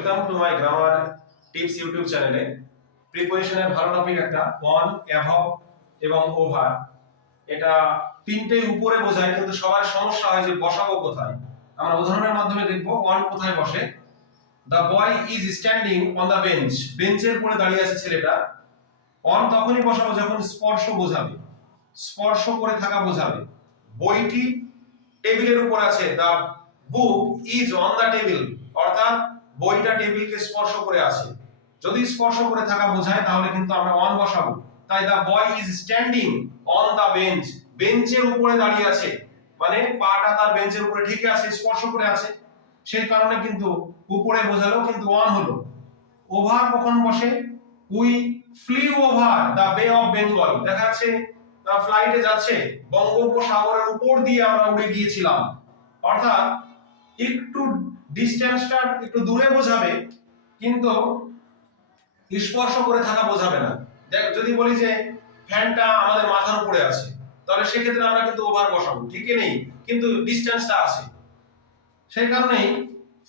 Welcome to my grammar tips YouTube চ্যানেলে। প্রিপোজিশনের ভালো topic একটা অন, অ্যাভব এবং ওভার। এটা তিনটেই উপরে বোঝায়, কিন্তু সবার সমস্যা হয় যে বসাবো কোথায়। আমরা উদাহরণের মাধ্যমে দেখব অন কোথায় বসে। The boy is standing on the bench. বেঞ্চের উপরে দাঁড়িয়ে আছে ছেলেটা। অন তখনই বসাবো যখন স্পর্শ বোঝাবে, স্পর্শ করে থাকা বোঝাবে। বইটি টেবিলের উপর আছে। The book is on the table, অর্থাৎ বইটা টেবিলকে স্পর্শ করে আছে। যদি স্পর্শ করে থাকা বোঝায় তাহলে কিন্তু আমরা অন বসাবো। তাই the boy is standing on the bench, বেঞ্চের উপরে দাঁড়িয়ে আছে, মানে পাটা তার বেঞ্চের উপরে ঠিক আছে, স্পর্শ করে আছে, সেই কারণে কিন্তু উপরে বোঝালো, কিন্তু অন হলো। ওভার কখন বসে? উই ফ্লিউ ওভার দ্য বে অফ বেঙ্গল। দেখা যাচ্ছে ফ্লাইটে যাচ্ছে, বঙ্গোপসাগরের উপর দিয়ে আমরা উড়ে গিয়েছিলাম। অর্থাৎ একটু ডিসটেন্সটা একটু দূরে বোঝাবে, কিন্তু স্পর্শ করে থাকা বোঝাবে না। যদি বলি যে ফ্যানটা আমাদের মাথার উপরে আছে, তাহলে সেক্ষেত্রে আমরা কিন্তু ওভার বসাবো, ঠিকই নেই, কিন্তু ডিসটেন্সটা আছে। সেই কারণেই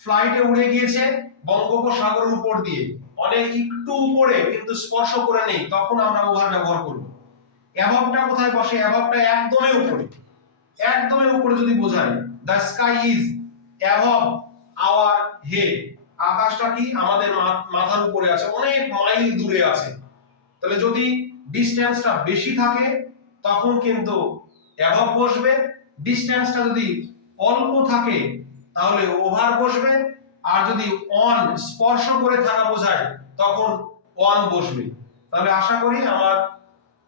ফ্লাইটে উড়ে গিয়েছে বঙ্গোপসাগরের উপর দিয়ে, অনেক একটু উপরে কিন্তু স্পর্শ করে নেই, তখন আমরা ওভার ব্যবহার করব। অ্যাবভটা কোথায় বসে? অ্যাবভটা একদমই উপরে, একদমই উপরে যদি বোঝায়। The sky is above our head. আকাশটা কি আমাদের মাথার উপরে আছে, অনেক মাইল দূরে আছে। তাহলে যদি ডিসটেন্সটা বেশি থাকে তখন কিন্তু অ্যাবভ বসবে, ডিসটেন্সটা যদি অল্প থাকে তাহলে ওভার বসবে, আর যদি অন স্পর্শ করে থাকা বোঝায় তখন অন বসবে। তাহলে আশা করি আমার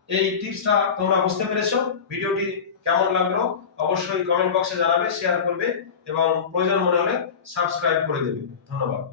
এই টিপসটা তোমরা বুঝতে পেরেছো। ভিডিওটি কেমন লাগলো অবশ্যই কমেন্ট বক্সে জানাবে, শেয়ার করবে এবং প্রয়োজন মনে হলে সাবস্ক্রাইব করে দেবে। ধন্যবাদ।